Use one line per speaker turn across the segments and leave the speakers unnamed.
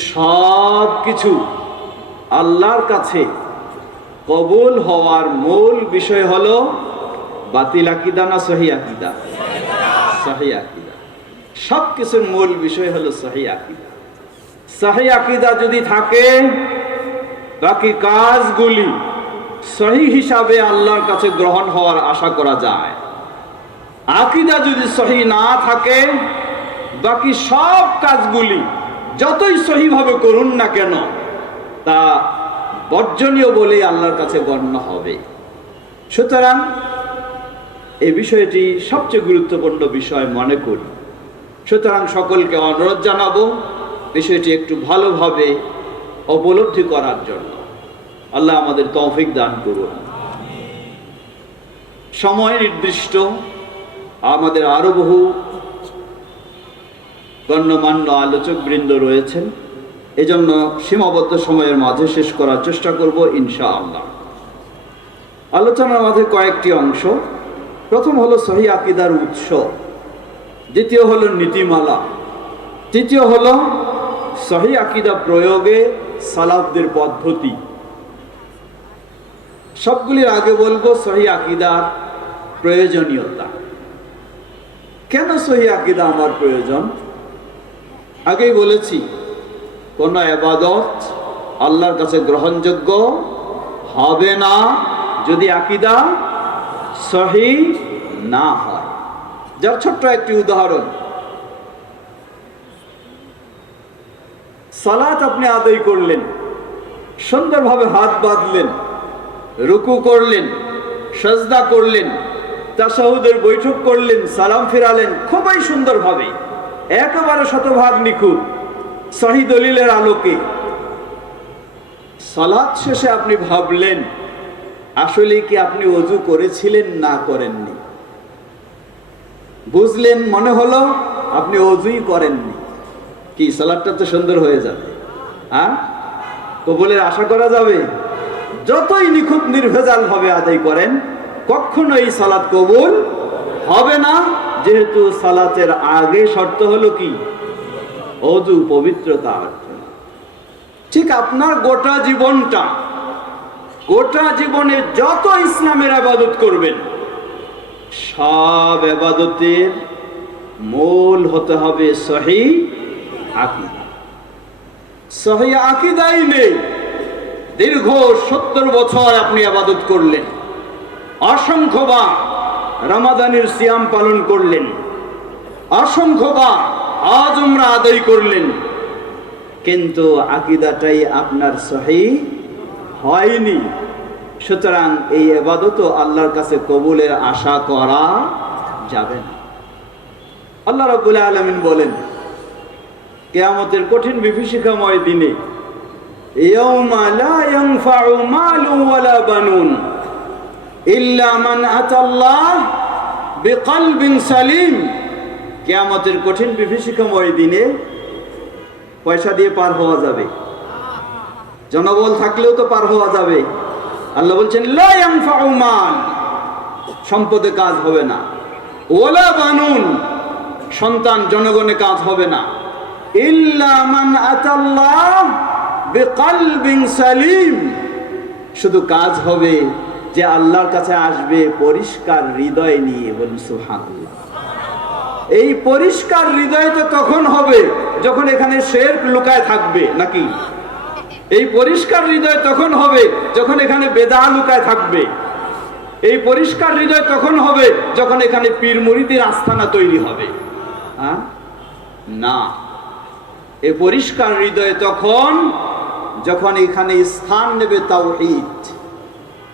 সব কিছু আল্লাহর কাছে কবুল হওয়ার মূল বিষয় হল বাতিল আকিদা না সহি আকিদা? সহি আকিদা। সব কিছুর মূল বিষয় হলো সহি আকিদা। সহি আকিদা যদি থাকে, বাকি কাজগুলি সহি হিসাবে আল্লাহর কাছে গ্রহণ হওয়ার আশা করা যায়। আকিদা যদি সহি না থাকে, বাকি সব কাজগুলি যতই সহিভাবে করুন না কেন, তা বর্জনীয় বলেই আল্লাহর কাছে গণ্য হবে। সুতরাং এই বিষয়টি সবচেয়ে গুরুত্বপূর্ণ বিষয় মনে করি। সুতরাং সকলকে অনুরোধ জানাব, বিষয়টি একটু ভালোভাবে উপলব্ধি করার জন্য। আল্লাহ আমাদের তৌফিক দান করুন। সময় নির্দিষ্ট, আমাদের আরও বহু গণ্যমান্য আলোচক বৃন্দ রয়েছেন। এজন্য সীমাবদ্ধ সময়ের মাঝে শেষ করার চেষ্টা করব ইনশা আল্লাহ আলোচনার মাঝে কয়েকটি অংশ। প্রথম হলো সহি আকিদার উৎস। দ্বিতীয় হলো নীতিমালা। তৃতীয় হলো সহি আকিদা প্রয়োগে সালাফদের পদ্ধতি। সবগুলির আগে বলব, সহি আকিদার প্রয়োজনীয়তা। কেন সহি আকিদা আমার প্রয়োজন? আগেই বলেছি, কোন এবাদত আল্লাহর কাছে গ্রহণযোগ্য হবে না যদি আকিদা সহি না হয়। যার ছোট্ট একটি উদাহরণ, সালাত আপনি আদায় করলেন, সুন্দরভাবে হাত বাঁধলেন, রুকু করলেন, সজদা করলেন তাসাহুদের বৈঠক করলেন, সালাম ফিরালেন, খুবই সুন্দরভাবে। একেবারে শতভাগ নিখুঁত। সহি দলিলের আলোকে। সালাত শেষে আপনি ভাবলেন, আসলে কি আপনি অজু করেছিলেন না করেননি? বুঝলেন মনে হলো আপনি অজুই করেননি। কি, সালাদটা তো সুন্দর হয়ে যাবে। হ্যাঁ? কবুলের আশা করা যাবে, যতই নিখুঁত নির্ভেজাল ভাবে আদায় করেন কখনো এই সালাদ কবুল হবে না। যেহেতু সালাতের আগে শর্ত হলো কি? অজু পবিত্রতা ঠিক আপনার গোটা জীবনটা, গোটা জীবনে যত ইসলামের আবাদত করবেন, সব আবাদতের মূল হতে হবে সহি সহি আকিদাই নেই। দীর্ঘ সত্তর বছর আপনি আবাদত করলেন। অসংখ্যবার রামাদানের সিয়াম পালন করলেন। অসংখ্যবার আজ আমরা আদায় করলেন। কিন্তু আকিদাটাই আপনার সহি হয়নি। সুতরাং এই এবাদত আল্লাহর কাছে কবুলের আশা করা যাবে না। আল্লাহ রাবুল আলমিন বলেন, কেয়ামতের কঠিন বিভীষিকাময় দিনে ইয়ৌমা লা ইয়ানফাউ মালুন ওয়ালা বানুন। সালিম। কেয়ামতের কঠিন বিভীষিকাময় দিনে পয়সা দিয়ে পার হওয়া যাবে। জনবল থাকলেও তো পার হওয়া যাবে। আল্লাহ বলছেন সম্পদে কাজ হবে না। ওলা বানুন। সন্তান জনগণে কাজ হবে না। ইল্লা সালিম। শুধু কাজ হবে যে আল্লাহর কাছে আসবে পরিষ্কার হৃদয় নিয়ে বলুন সুবহানাল্লাহ। এই পরিষ্কার হৃদয় তো তখন হবে যখন এখানে শের লুকায় থাকবে নাকি? এই পরিষ্কার হৃদয় তখন হবে যখন এখানে বেদা লুকায় থাকবে। এই পরিষ্কার হৃদয় তখন হবে যখন এখানে পীর মুরিদির আস্থানা তৈরি হবে। না। এ পরিষ্কার হৃদয় তখন যখন এখানে স্থান নেবে তাওহীদ।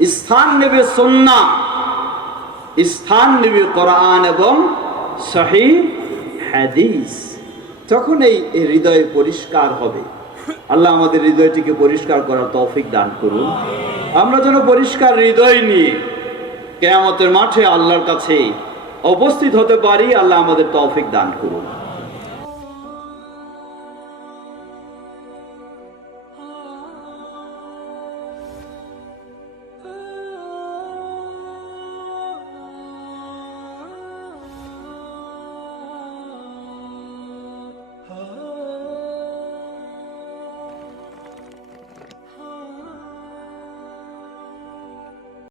স্থান নেবে সন্না স্থান নেবে কোরআন এবং সহি হাদিস। তখন এই হৃদয় পরিষ্কার হবে। আল্লাহ আমাদের হৃদয়টিকে পরিষ্কার করার তৌফিক দান করুন। আমরা যেন পরিষ্কার হৃদয় নিয়ে কেয়ামতের মাঠে আল্লাহর কাছে উপস্থিত হতে পারি, আল্লাহ আমাদের তৌফিক দান করুন।